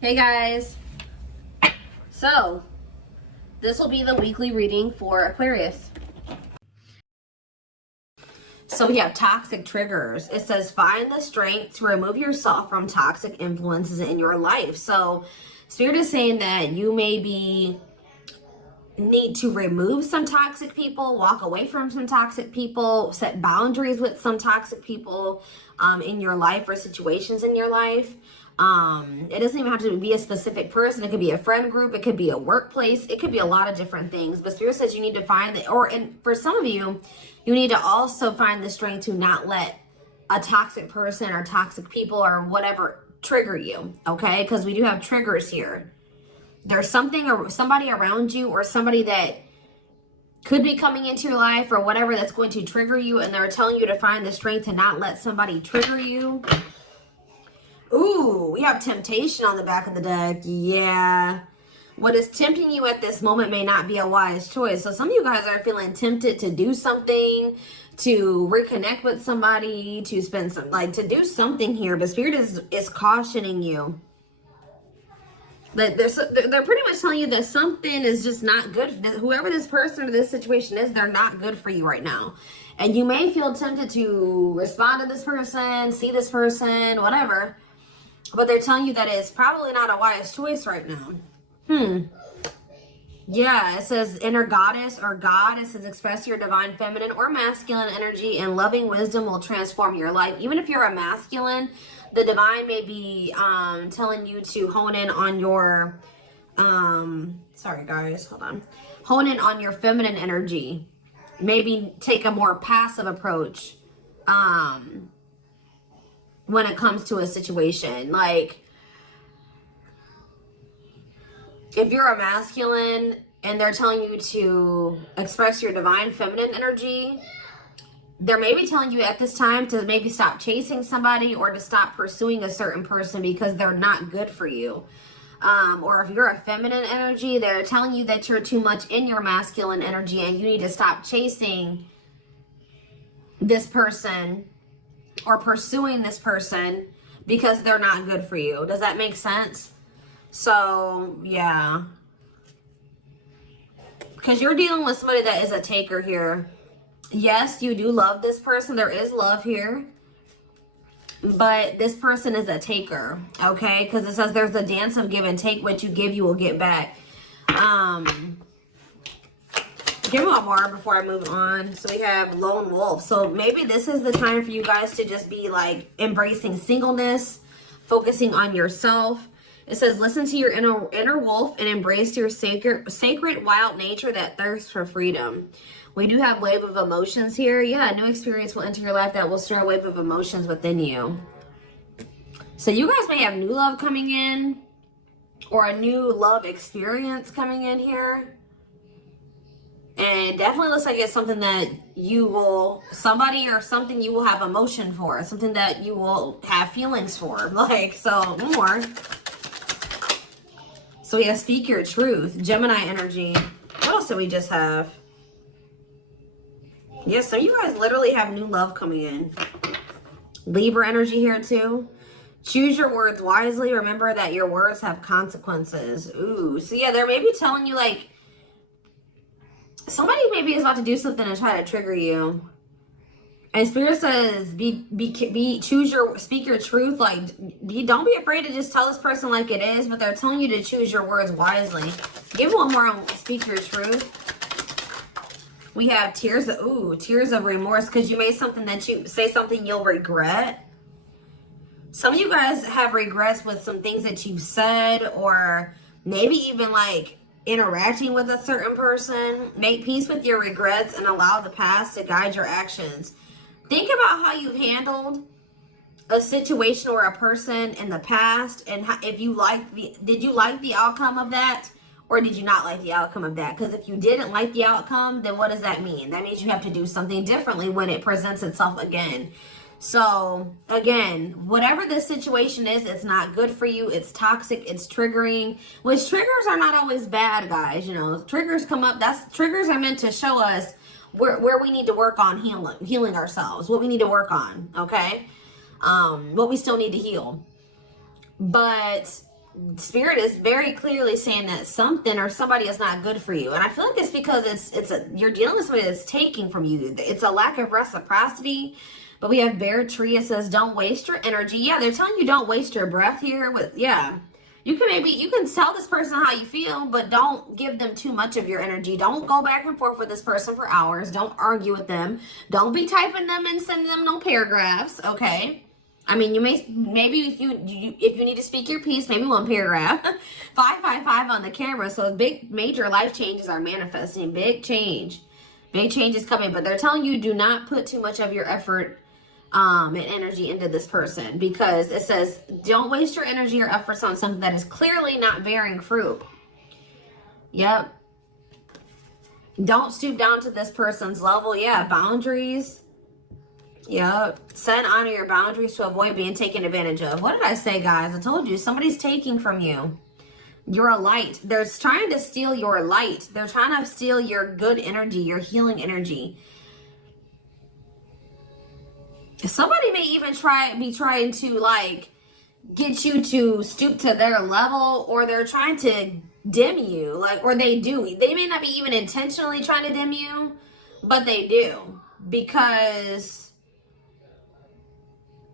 Hey guys, so this will be the weekly reading for Aquarius. So we have toxic triggers. It says find the strength to remove yourself from toxic influences in your life. So Spirit is saying that you maybe need to remove some toxic people, walk away from some toxic people, set boundaries with some toxic people in your life or situations in your life. It doesn't even have to be a specific person. It could be a friend group. It could be a workplace. It could be a lot of different things. But Spirit says you need to find the, and for some of you, you need to also find the strength to not let a toxic person or toxic people or whatever trigger you. Okay, because we do have triggers here. There's something or somebody around you or somebody that could be coming into your life or whatever that's going to trigger you, and they're telling you to find the strength to not let somebody trigger you. Ooh, we have temptation on the back of the deck. Yeah. What is tempting you at this moment may not be a wise choice. So some of you guys are feeling tempted to do something, to reconnect with somebody, to spend some, to do something here. But Spirit is cautioning you. They're pretty much telling you that something is just not good. Whoever this person or this situation is, they're not good for you right now. And you may feel tempted to respond to this person, see this person, whatever. But they're telling you that it's probably not a wise choice right now. Yeah, it says inner goddess or God. It says express your divine feminine or masculine energy, and loving wisdom will transform your life. Even if you're a masculine, the divine may be telling you to hone in on your, sorry guys, hold on. Hone in on your feminine energy. Maybe take a more passive approach when it comes to a situation. Like, if you're a masculine and they're telling you to express your divine feminine energy, they're maybe telling you at this time to maybe stop chasing somebody or to stop pursuing a certain person because they're not good for you. Or if you're a feminine energy, they're telling you that you're too much in your masculine energy and you need to stop chasing this person or pursuing this person because they're not good for you. Does that make sense? So, yeah. Because you're dealing with somebody that is a taker here. Yes, you do love this person. There is love here. But this person is a taker, okay? Because it says there's a dance of give and take. What you give, you will get back. Give me one more before I move on. So we have lone wolf. So maybe this is the time for you guys to just be like embracing singleness, focusing on yourself. It says listen to your inner wolf and embrace your sacred wild nature that thirsts for freedom. We do have wave of emotions here. Yeah, a new experience will enter your life that will stir a wave of emotions within you. So you guys may have new love coming in or a new love experience coming in here. And it definitely looks like it's something that you will, somebody or something you will have emotion for. Something that you will have feelings for. Like, so more. So we have speak your truth. Gemini energy. What else do we just have? Yes, so you guys literally have new love coming in. Libra energy here too. Choose your words wisely. Remember that your words have consequences. Ooh, so yeah, they're maybe telling you like, somebody maybe is about to do something to try to trigger you. And Spirit says, speak your truth. Like, don't be afraid to just tell this person like it is, but they're telling you to choose your words wisely. Give one more on speak your truth. We have tears of remorse, because you made something that you say something you'll regret. Some of you guys have regrets with some things that you've said, or maybe even like interacting with a certain person. Make peace with your regrets and allow the past to guide your actions. Think about how you've handled a situation or a person in the past, and if you did you like the outcome of that, or did you not like the outcome of that? Because if you didn't like the outcome, then what does that mean? That means you have to do something differently when it presents itself again. So again, whatever this situation is, it's not good for you. It's toxic. It's triggering, which triggers are not always bad, guys. You know, triggers come up. Triggers are meant to show us where we need to work on healing ourselves, what we need to work on. Okay. What we still need to heal. But Spirit is very clearly saying that something or somebody is not good for you. And I feel like it's because you're dealing with somebody that's taking from you. It's a lack of reciprocity. But we have Bear Tree. It says, don't waste your energy. Yeah, they're telling you don't waste your breath here. You can tell this person how you feel, but don't give them too much of your energy. Don't go back and forth with this person for hours. Don't argue with them. Don't be typing them and sending them no paragraphs, okay? I mean, maybe if you need to speak your piece, maybe one paragraph. 555 on the camera. So big, major life changes are manifesting. Big change. Big change is coming. But they're telling you do not put too much of your effort and energy into this person, because it says don't waste your energy or efforts on something that is clearly not bearing fruit. Yep. Don't stoop down to this person's level. Yeah, boundaries. Yep. Set and honor your boundaries to avoid being taken advantage of. What did I say, guys? I told you somebody's taking from you. You're a light. They're trying to steal your light. They're trying to steal your good energy, your healing energy. Somebody may even be trying to like get you to stoop to their level, or they're trying to dim you, like, or they do. They may not be even intentionally trying to dim you, but they do, because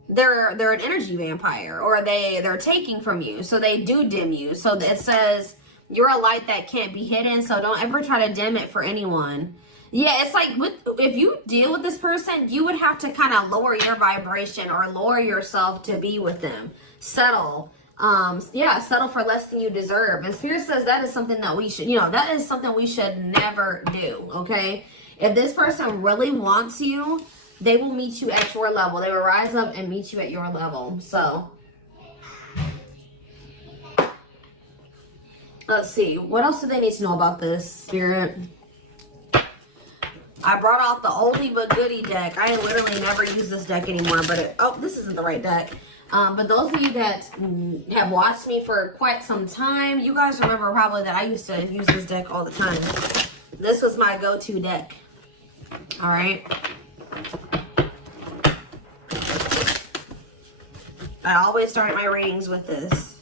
they're an energy vampire, or they're taking from you, so they do dim you. So it says you're a light that can't be hidden, so don't ever try to dim it for anyone. Yeah, it's like if you deal with this person, you would have to kind of lower your vibration or lower yourself to be with them. Settle. Settle for less than you deserve. And Spirit says that is something that we should, that is something we should never do, okay? If this person really wants you, they will meet you at your level. They will rise up and meet you at your level. So, let's see. What else do they need to know about this, Spirit? I brought out the oldie but goodie deck. I literally never use this deck anymore, but this isn't the right deck. But those of you that have watched me for quite some time, you guys remember probably that I used to use this deck all the time. This was my go-to deck. All right. I always start my readings with this.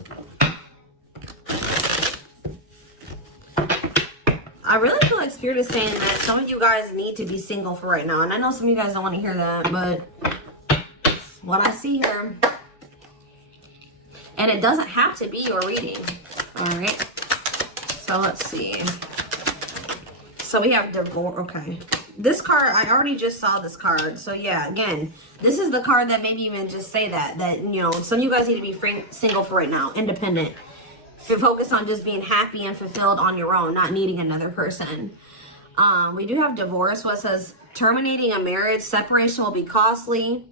I really feel like Spirit is saying that some of you guys need to be single for right now. And I know some of you guys don't want to hear that, but what I see here. And it doesn't have to be your reading. All right. So let's see. So we have divorce. Okay. This card, I already just saw this card. So yeah, again, this is the card that maybe even just say that some of you guys need to be single for right now, independent. Focus on just being happy and fulfilled on your own, not needing another person. We do have divorce. What says terminating a marriage, separation will be costly.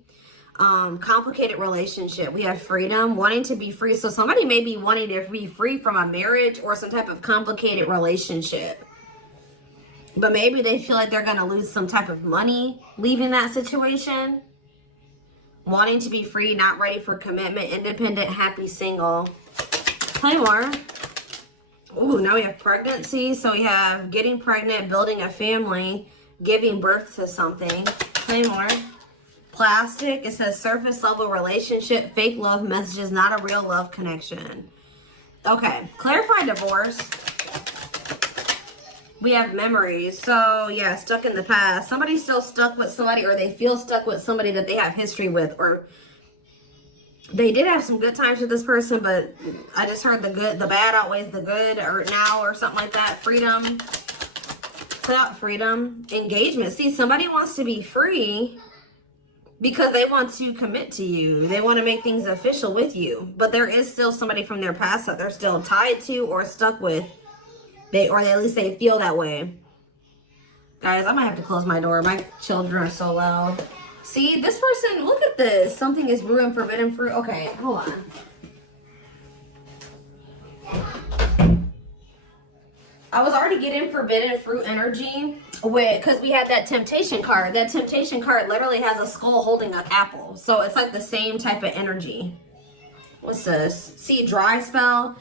Complicated relationship. We have freedom, wanting to be free. So somebody may be wanting to be free from a marriage or some type of complicated relationship. But maybe they feel like they're going to lose some type of money leaving that situation. Wanting to be free, not ready for commitment, independent, happy, single. Play more. Ooh, now we have pregnancy. So we have getting pregnant, building a family, giving birth to something. Play more. Plastic. It says surface level relationship, fake love messages, not a real love connection. Okay. Clarify divorce. We have memories. So yeah, stuck in the past. Somebody's still stuck with somebody, or they feel stuck with somebody that they have history with, or they did have some good times with this person, but I just heard the bad outweighs the good, or now, or something like that. Freedom. Freedom. Engagement. See, somebody wants to be free because they want to commit to you. They want to make things official with you. But there is still somebody from their past that they're still tied to or stuck with. Or at least they feel that way. Guys, I might have to close my door. My children are so loud. See, this person, look at this. Something is brewing forbidden fruit. Okay, hold on. I was already getting forbidden fruit energy because we had that temptation card. That temptation card literally has a skull holding an apple. So it's like the same type of energy. What's this? See, dry spell.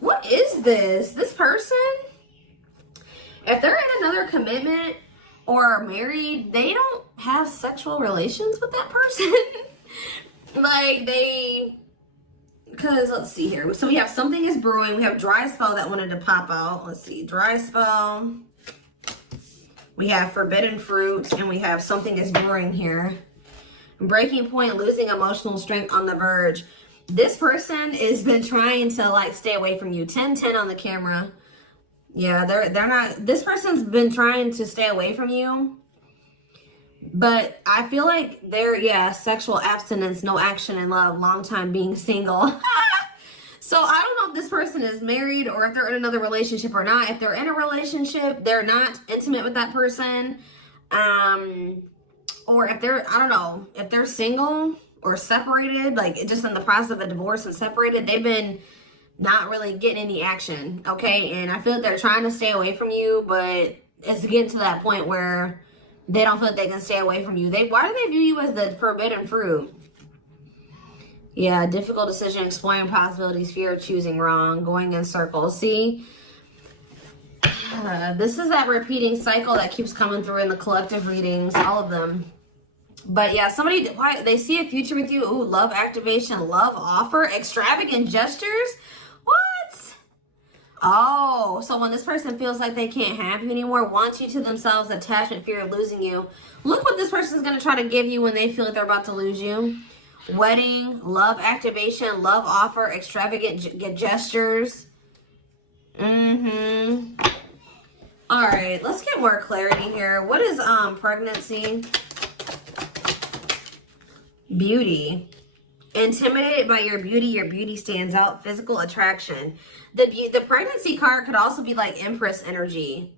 What is this? This person, if they're in another commitment or married, they don't have sexual relations with that person. Like because let's see here. So we have something is brewing. We have dry spell that wanted to pop out. Let's see, dry spell. We have forbidden fruit, and we have something is brewing here. Breaking point, losing emotional strength, on the verge. This person has been trying to like stay away from you. 10-10 on the camera. Yeah, they're not. This person's been trying to stay away from you. But I feel like they're, sexual abstinence, no action in love, long time being single. So I don't know if this person is married or if they're in another relationship or not. If they're in a relationship, they're not intimate with that person. Or if they're, I don't know, if they're single or separated, like just in the process of a divorce and separated, they've been not really getting any action, okay? And I feel like they're trying to stay away from you, but it's getting to that point where they don't feel like they can stay away from you. Why do they view you as the forbidden fruit? Yeah, difficult decision, exploring possibilities, fear of choosing wrong, going in circles. See, this is that repeating cycle that keeps coming through in the collective readings, all of them. But yeah, they see a future with you. Ooh, love activation, love offer, extravagant gestures. What? Oh, so when this person feels like they can't have you anymore, wants you to themselves, attachment, fear of losing you. Look what this person's going to try to give you when they feel like they're about to lose you. Wedding, love activation, love offer, extravagant gestures. All right, let's get more clarity here. What is pregnancy? Beauty. Intimidated by your beauty stands out. Physical attraction. The pregnancy card could also be like Empress energy.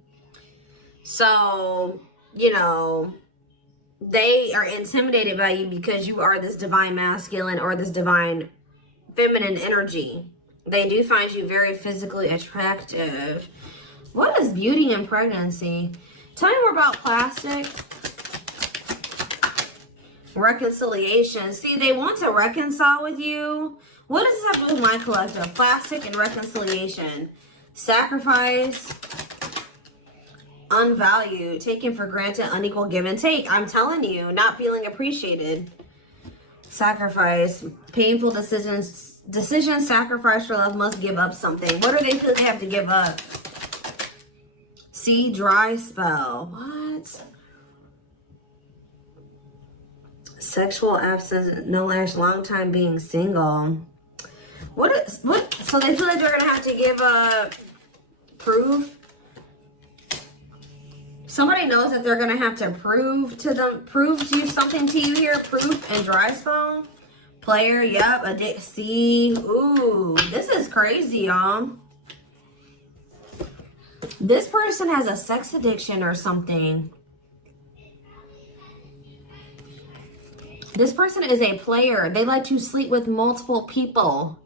So, you know, they are intimidated by you because you are this divine masculine or this divine feminine energy. They do find you very physically attractive. What is beauty and pregnancy? Tell me more about plastic. Reconciliation. See, they want to reconcile with you. What does this have to do with my collective? Plastic and reconciliation. Sacrifice. Unvalued. Taken for granted. Unequal give and take. I'm telling you, not feeling appreciated. Sacrifice. Painful decisions. Sacrifice for love, must give up something. What do they feel they have to give up? See, dry spell. What? Sexual absence, no lash, long time being single. What? So they feel like they're gonna have to give proof. Somebody knows that they're gonna have to prove something to you here. Proof and dry spell. Player, yep. See, ooh, this is crazy, y'all. This person has a sex addiction or something. This person is a player. They like to sleep with multiple people.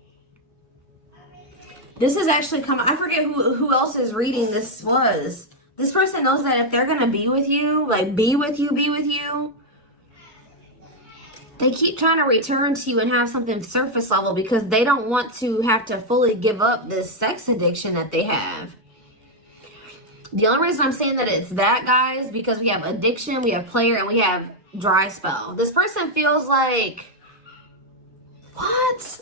This is actually coming. I forget who else's reading this was. This person knows that if they're going to be with you, like be with you, they keep trying to return to you and have something surface level because they don't want to have to fully give up this sex addiction that they have. The only reason I'm saying that it's that, guys, because we have addiction, we have player, and we have dry spell. This person feels like, what?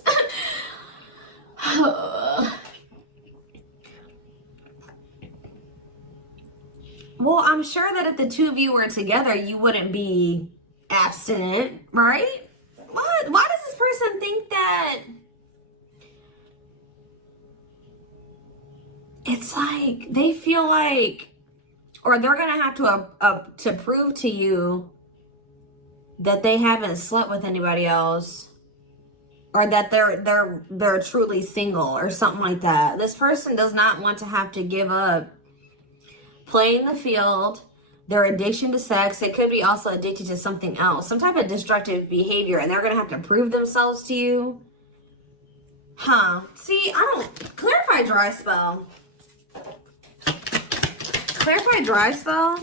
Well, I'm sure that if the two of you were together, you wouldn't be abstinent, right? What? Why does this person think that? It's like they feel like, or they're gonna have to prove to you that they haven't slept with anybody else, or that they're truly single or something like that. This person does not want to have to give up playing the field, their addiction to sex. They could be also addicted to something else, some type of destructive behavior, and they're going to have to prove themselves to you. See, I don't... Clarify dry spell. Clarify dry spell.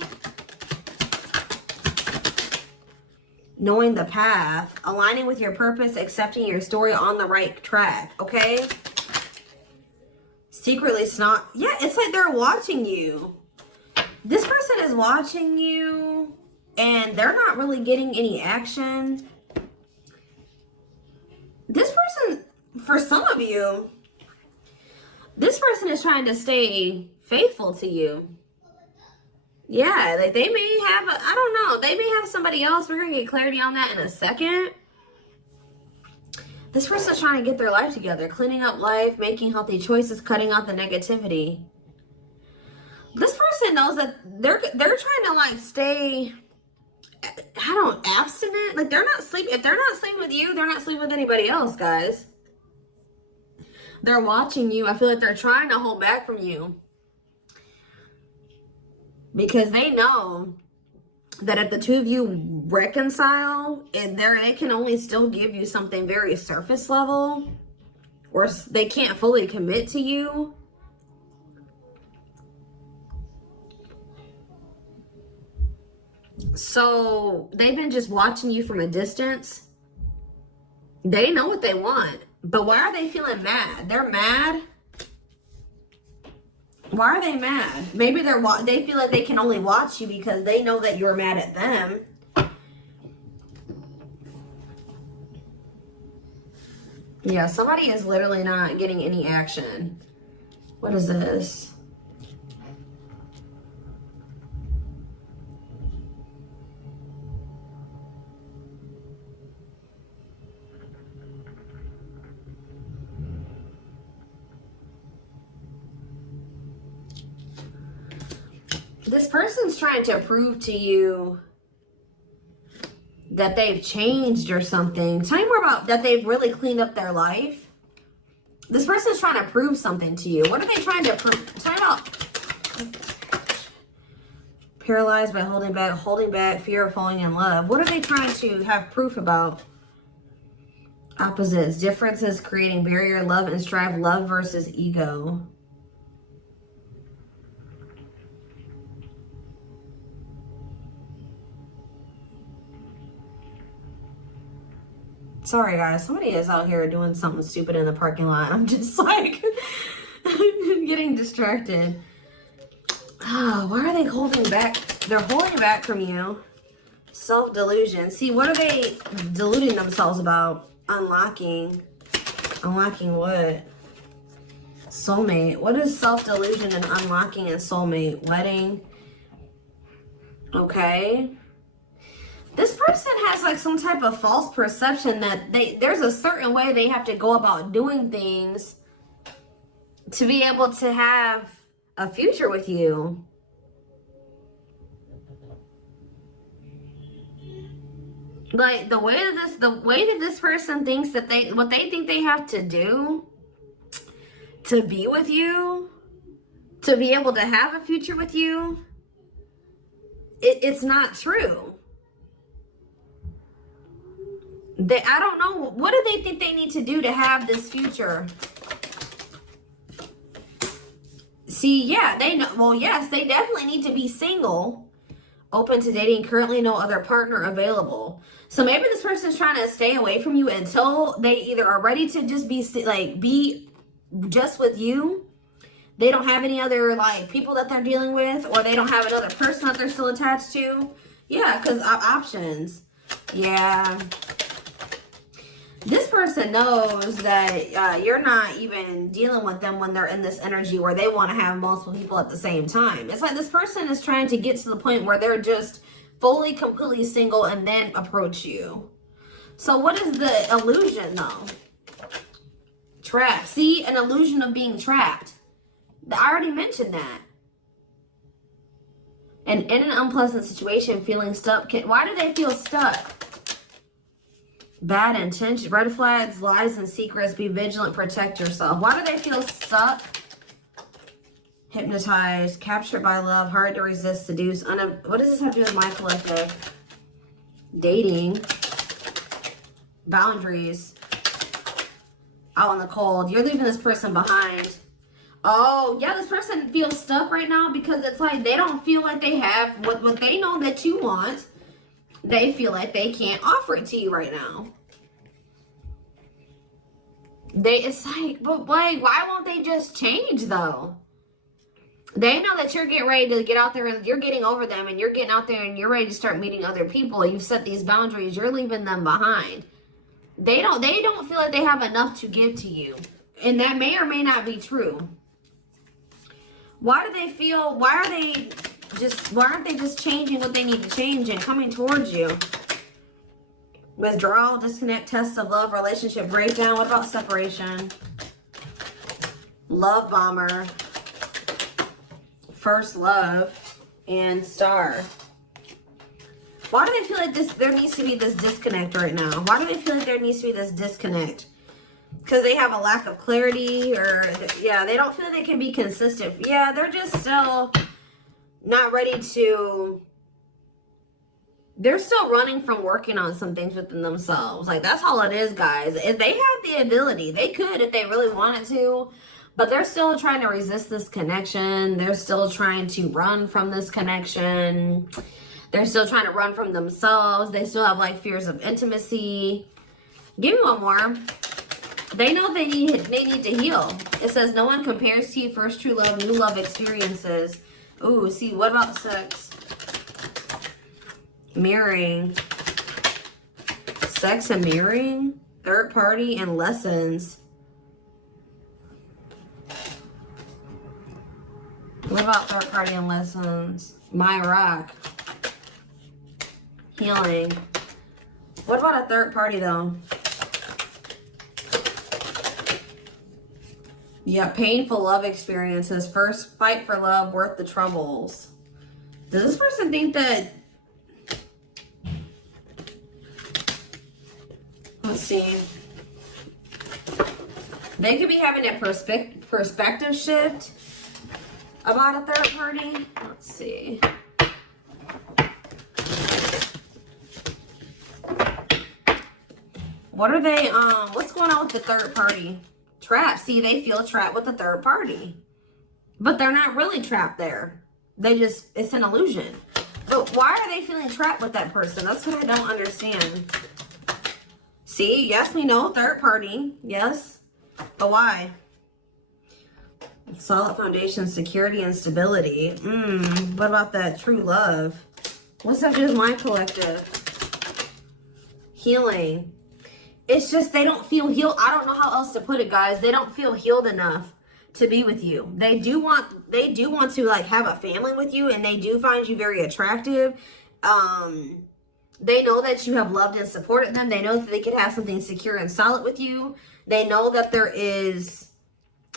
Knowing the path, aligning with your purpose, accepting your story, on the right track, okay? Secretly snot. Yeah, it's like they're watching you. This person is watching you and they're not really getting any action. This person for some of you, this person is trying to stay faithful to you. Yeah, like they may have, I don't know, they may have somebody else. We're going to get clarity on that in a second. This person's trying to get their life together, cleaning up life, making healthy choices, cutting out the negativity. This person knows that they're trying to like stay, abstinent. Like they're not sleeping. If they're not sleeping with you, they're not sleeping with anybody else, guys. They're watching you. I feel like they're trying to hold back from you. Because they know that if the two of you reconcile, and they can only still give you something very surface level, or they can't fully commit to you. So they've been just watching you from a distance. They know what they want, but why are they feeling mad? They're mad. Why are they mad? Maybe they feel like they can only watch you because they know that you're mad at them. Yeah, somebody is literally not getting any action. What is this? This person's trying to prove to you that they've changed or something. Tell me more about that. They've really cleaned up their life. This person's trying to prove something to you. What are they trying to prove? Tell me about paralyzed by holding back, fear of falling in love. What are they trying to have proof about? Opposites, differences, creating barrier, love and strive, love versus ego. Sorry, guys. Somebody is out here doing something stupid in the parking lot. I'm just like getting distracted. Oh, why are they holding back? They're holding back from you. Self-delusion. See, what are they deluding themselves about? Unlocking. Unlocking what? Soulmate. What is self-delusion and unlocking and soulmate? Wedding. Okay. This person has like some type of false perception that there's a certain way they have to go about doing things to be able to have a future with you. Like the way that this person thinks that what they think they have to do to be with you, to be able to have a future with you, it's not true. I don't know. What do they think they need to do to have this future? See, yeah, they know. Well, yes, they definitely need to be single, open to dating, currently no other partner available. So maybe this person's trying to stay away from you until they either are ready to just be just with you. They don't have any other like people that they're dealing with, or they don't have another person that they're still attached to. Yeah, because options. Yeah. This person knows that you're not even dealing with them when they're in this energy where they want to have multiple people at the same time. It's like this person is trying to get to the point where they're just fully, completely single and then approach you. So what is the illusion though? Trapped. See, an illusion of being trapped. I already mentioned that. And in an unpleasant situation, feeling stuck. Why do they feel stuck? Bad intention, red flags, lies and secrets, be vigilant, protect yourself. Why do they feel stuck? Hypnotized, captured by love, hard to resist, seduce. What does this have to do with my collective? Dating. Boundaries. Out in the cold. You're leaving this person behind. Oh, yeah, this person feels stuck right now because it's like they don't feel like they have what they know that you want. They feel like they can't offer it to you right now. It's like, but like, why won't they just change though? They know that you're getting ready to get out there and you're getting over them and you're getting out there and you're ready to start meeting other people. You've set these boundaries. You're leaving them behind. They don't feel like they have enough to give to you. And that may or may not be true. Why do they feel, why aren't they just changing what they need to change and coming towards you? Withdrawal, disconnect, test of love, relationship breakdown. What about separation? Love bomber, first love, and star. Why do they feel like there needs to be this disconnect right now? Why do they feel like there needs to be this disconnect? Because they have a lack of clarity, or yeah, they don't feel they can be consistent. Yeah, they're just still not ready to, they're still running from working on some things within themselves. Like, that's all it is, guys. If they have the ability, they could if they really wanted to, but they're still trying to resist this connection. They're still trying to run from this connection. They're still trying to run from themselves. They still have like fears of intimacy. Give me one more. They know they need to heal. It says no one compares to you. First true love, new love experiences. Ooh, see, what about sex? Mirroring. Sex and mirroring. Third party and lessons. What about third party and lessons? My rock. Healing. What about a third party though? Yeah, painful love experiences. First fight for love, worth the troubles. Does this person think that... Let's see. They could be having a perspective shift about a third party. Let's see. What are they, what's going on with the third party? Trapped. See, they feel trapped with the third party. But they're not really trapped there. They just, it's an illusion. But why are they feeling trapped with that person? That's what I don't understand. See, yes, we know, third party. Yes. But why? Solid foundation, security, and stability. What about that true love? What's up with my collective? Healing. It's just they don't feel healed. I don't know how else to put it, guys. They don't feel healed enough to be with you. They do want to like have a family with you, and they do find you very attractive. They know that you have loved and supported them. They know that they could have something secure and solid with you. They know that there is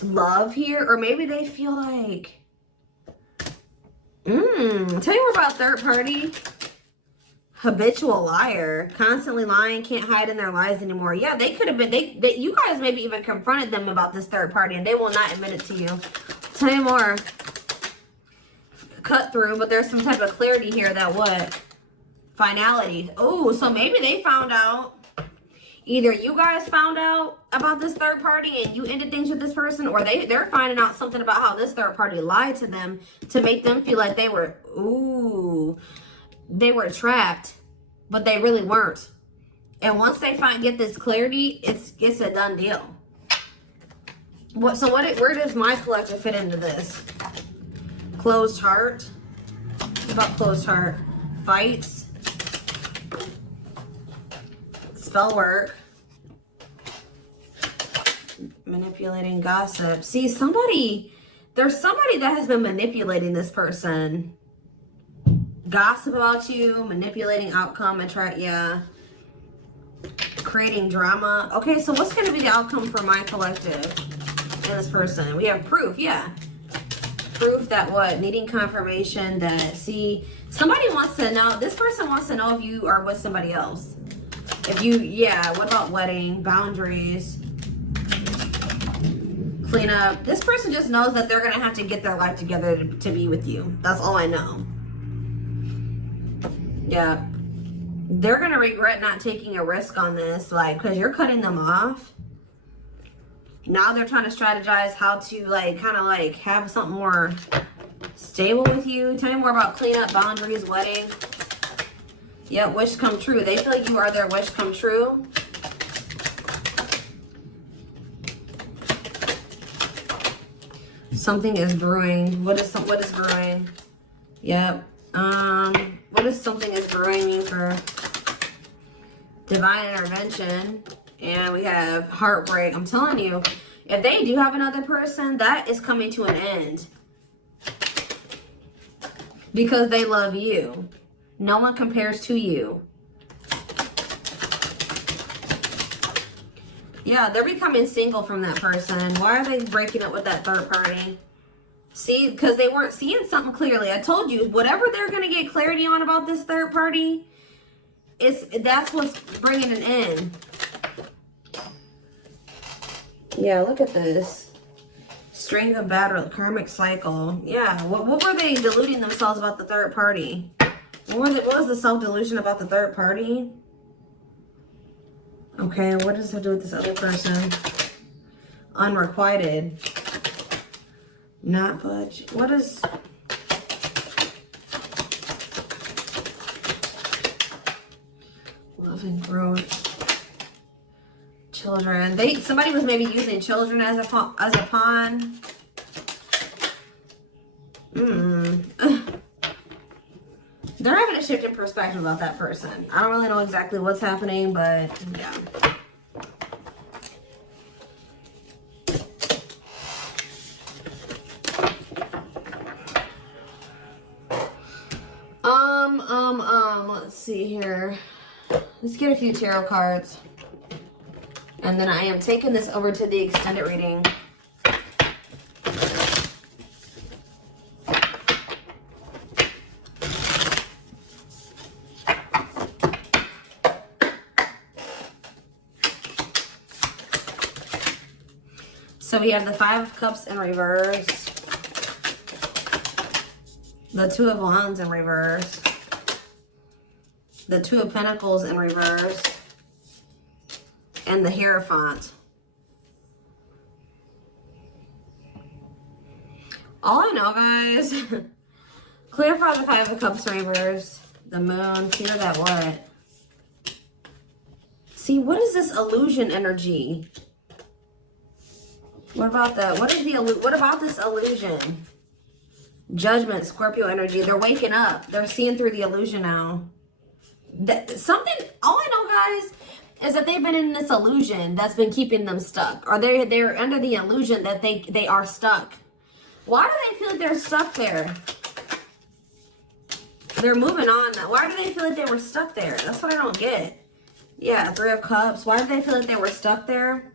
love here, or maybe they feel like tell you more about third party. Habitual liar, constantly lying, can't hide in their lies anymore. Yeah, they could have been, you guys maybe even confronted them about this third party, and they will not admit it to you. Tell you more. Cut through, but there's some type of clarity here that what? Finality. Oh, so maybe they found out. Either you guys found out about this third party and you ended things with this person, or they're finding out something about how this third party lied to them to make them feel like they were, they were trapped, but they really weren't. And once they get this clarity, it's a done deal. Where does my collective fit into this? Closed heart. What about closed heart? Fights. Spell work. Manipulating, gossip. See, there's somebody that has been manipulating this person. Gossip about you, manipulating outcome, creating drama. Okay, so what's going to be the outcome for my collective and this person? We have proof, proof that what? Needing confirmation that, see, somebody wants to know, this person wants to know if you are with somebody else. If you, what about wedding, boundaries, clean up. This person just knows that they're going to have to get their life together to be with you. That's all I know. Yeah, they're going to regret not taking a risk on this, like, because you're cutting them off. Now they're trying to strategize how to, like, kind of, like, have something more stable with you. Tell me more about cleanup, boundaries, wedding. Yeah, wish come true. They feel like you are their wish come true. Something is brewing. What is brewing? Yep. What is something is brewing mean for divine intervention? And we have heartbreak. I'm telling you, if they do have another person, that is coming to an end. Because they love you. No one compares to you. Yeah, they're becoming single from that person. Why are they breaking up with that third party? See, because they weren't seeing something clearly. I told you, whatever they're going to get clarity on about this third party, that's what's bringing an end. Yeah, look at this. String of battle, karmic cycle. Yeah, what were they deluding themselves about the third party? What was the self-delusion about the third party? Okay, what does it do with this other person? Unrequited. Not budge. What is... Love and growth. Children. Somebody was maybe using children as a pawn. They're having a shift in perspective about that person. I don't really know exactly what's happening, but yeah. Let's see here. Let's get a few tarot cards. And then I am taking this over to the extended reading. So we have the Five of Cups in reverse. The Two of Wands in reverse. The Two of Pentacles in reverse. And the Hierophant. All I know, guys, clarify the Five of Cups in reverse. The Moon, clear that what? See, what is this illusion energy? What about that? What about this illusion? Judgment, Scorpio energy. They're waking up. They're seeing through the illusion now. All I know, guys, is that they've been in this illusion that's been keeping them stuck. Or they're under the illusion that they are stuck. Why do they feel like they're stuck there? They're moving on now. Why do they feel like they were stuck there? That's what I don't get. Yeah, Three of Cups. Why do they feel like they were stuck there?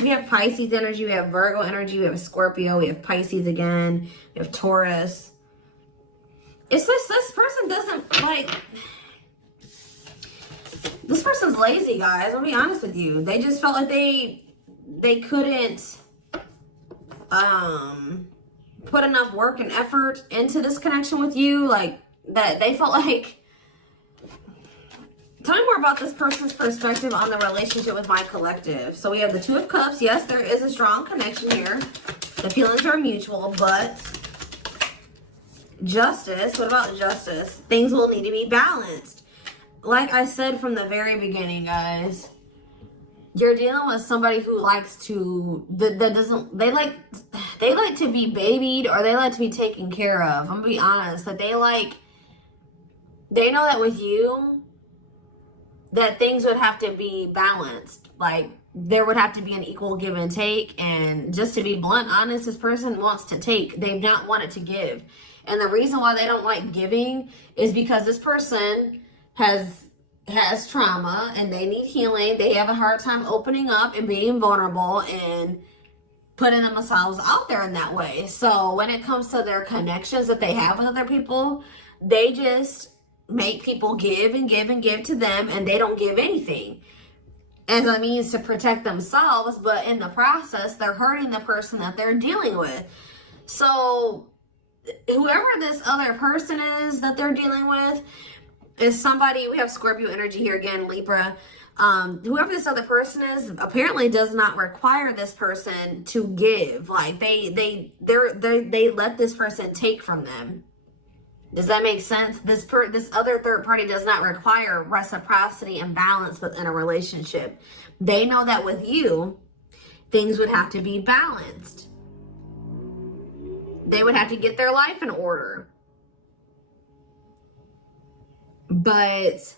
We have Pisces energy, we have Virgo energy, we have Scorpio, we have Pisces again, we have Taurus. It's just this person doesn't like... This person's lazy, guys. I'll be honest with you. They just felt like they couldn't put enough work and effort into this connection with you. Like, that they felt like... Tell me more about this person's perspective on the relationship with my collective. So we have the Two of Cups. Yes, there is a strong connection here. The feelings are mutual, but Justice. What about Justice? Things will need to be balanced. Like I said from the very beginning, guys, you're dealing with somebody who likes to, they like to be babied, or they like to be taken care of. I'm gonna be honest, that they know that with you, that things would have to be balanced. Like, there would have to be an equal give and take. And just to be blunt, honest, this person wants to take. They've not wanted to give. And the reason why they don't like giving is because this person has trauma and they need healing. They have a hard time opening up and being vulnerable and putting themselves out there in that way. So when it comes to their connections that they have with other people, they just make people give and give and give to them, and they don't give anything as a means to protect themselves, but in the process they're hurting the person that they're dealing with. So whoever this other person is that they're dealing with is somebody, we have Scorpio energy here again, Libra. Whoever this other person is apparently does not require this person to give. Like, they let this person take from them. Does that make sense? This other third party does not require reciprocity and balance within a relationship. They know that with you, things would have to be balanced. They would have to get their life in order. But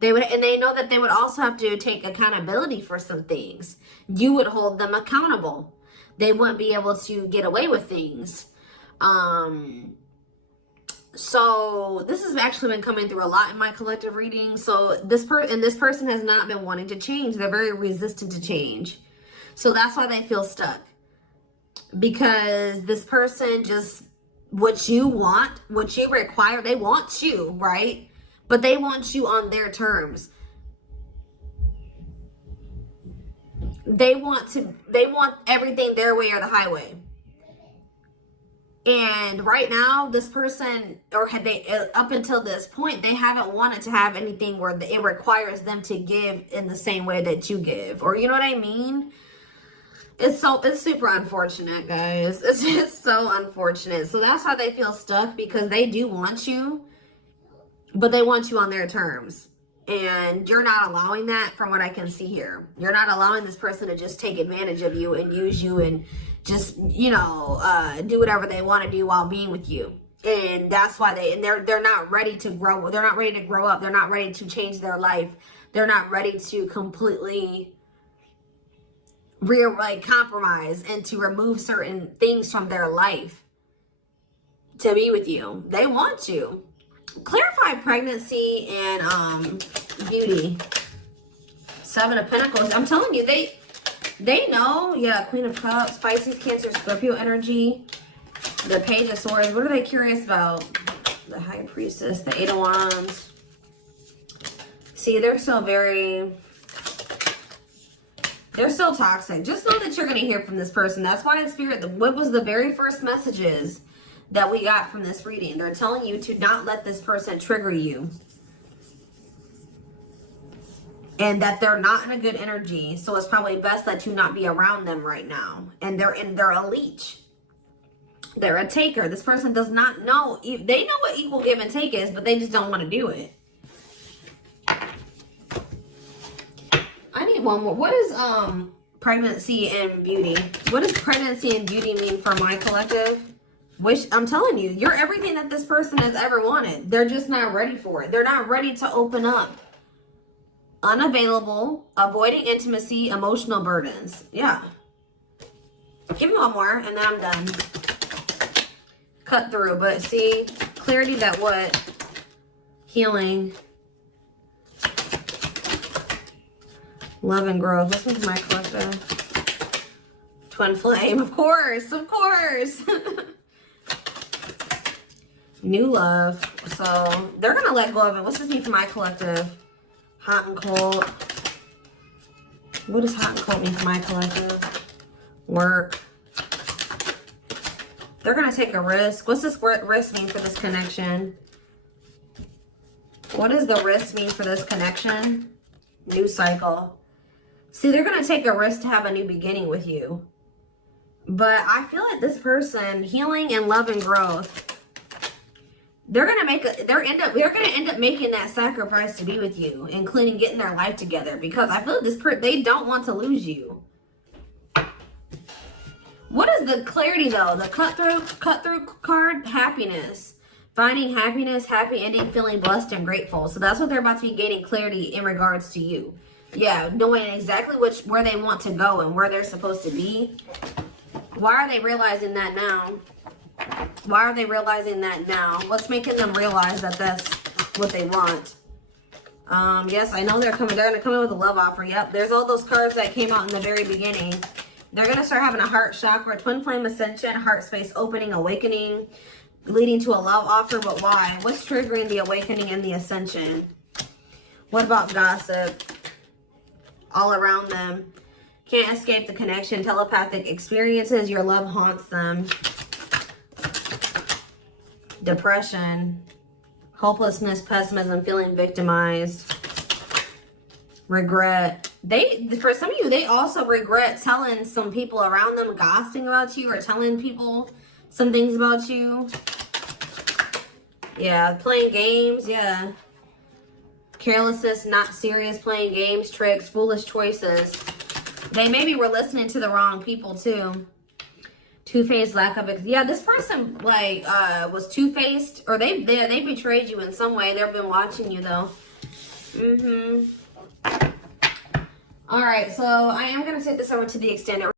they would, and they know that they would also have to take accountability for some things. You would hold them accountable. They wouldn't be able to get away with things. So this has actually been coming through a lot in my collective reading. So this person has not been wanting to change. They're very resistant to change. So that's why they feel stuck. Because this person just, what you want, what you require, they want you, right? But they want you on their terms. They want everything their way or the highway. And right now, this person, or had they, up until this point, they haven't wanted to have anything where it requires them to give in the same way that you give. Or you know what I mean? It's super unfortunate, guys. It's just so unfortunate. So that's why they feel stuck, because they do want you, but they want you on their terms. And you're not allowing that, from what I can see here. You're not allowing this person to just take advantage of you and use you and just, you know, do whatever they want to do while being with you. And that's why they're not ready to grow. They're not ready to grow up. They're not ready to change their life. They're not ready to completely compromise and to remove certain things from their life to be with you. They want you. Clarify pregnancy and beauty. 7 of Pentacles. I'm telling you, they know. Yeah, Queen of Cups, Pisces, Cancer, Scorpio energy. The Page of Swords. What are they curious about? The High Priestess, the 8 of Wands. See, they're so toxic. Just know that you're going to hear from this person. That's why in Spirit, what was the very first messages that we got from this reading? They're telling you to not let this person trigger you. And that they're not in a good energy. So it's probably best that you not be around them right now. And they're a leech. They're a taker. This person does not know. They know what equal give and take is, but they just don't want to do it. I need one more. What is pregnancy and beauty? What does pregnancy and beauty mean for my collective? I'm telling you, you're everything that this person has ever wanted. They're just not ready for it. They're not ready to open up. Unavailable, avoiding intimacy, emotional burdens. Yeah. Give me one more and then I'm done. Cut through, but see, clarity that what? Healing. Love and growth. This one's my collective. Twin flame, of course, of course. New love. So they're gonna let go of it. What's this mean for my collective? Hot and cold. What does hot and cold mean for my collective? Work. They're gonna take a risk. What's this risk mean for this connection? What does the risk mean for this connection? New cycle. See, they're gonna take a risk to have a new beginning with you. But I feel like this person, healing and love and growth, they're gonna end up making that sacrifice to be with you, including getting their life together, because I feel like they don't want to lose you. What is the clarity though? The cut through card, happiness. Finding happiness, happy ending, feeling blessed and grateful. So that's what they're about to be gaining clarity in regards to you. Yeah, knowing exactly where they want to go and where they're supposed to be. Why are they realizing that now? Why are they realizing that now? What's making them realize that that's what they want? Yes, I know they're gonna come in with a love offer. Yep, there's all those cards that came out in the very beginning. They're gonna start having a heart chakra, twin flame ascension, heart space opening, awakening, leading to a love offer. But why? What's triggering the awakening and the ascension? What about gossip? All around them. Can't escape the connection. Telepathic experiences. Your love haunts them. Depression. Hopelessness, pessimism, feeling victimized. Regret. For some of you, they also regret telling some people around them, gossiping about you or telling people some things about you. Yeah, playing games. Yeah. Carelessness, not serious, playing games, tricks, foolish choices. They maybe were listening to the wrong people too. Two-faced, lack of, yeah, this person, like, was two-faced, or they betrayed you in some way. They've been watching you, though. All right, so I am going to take this over to the extended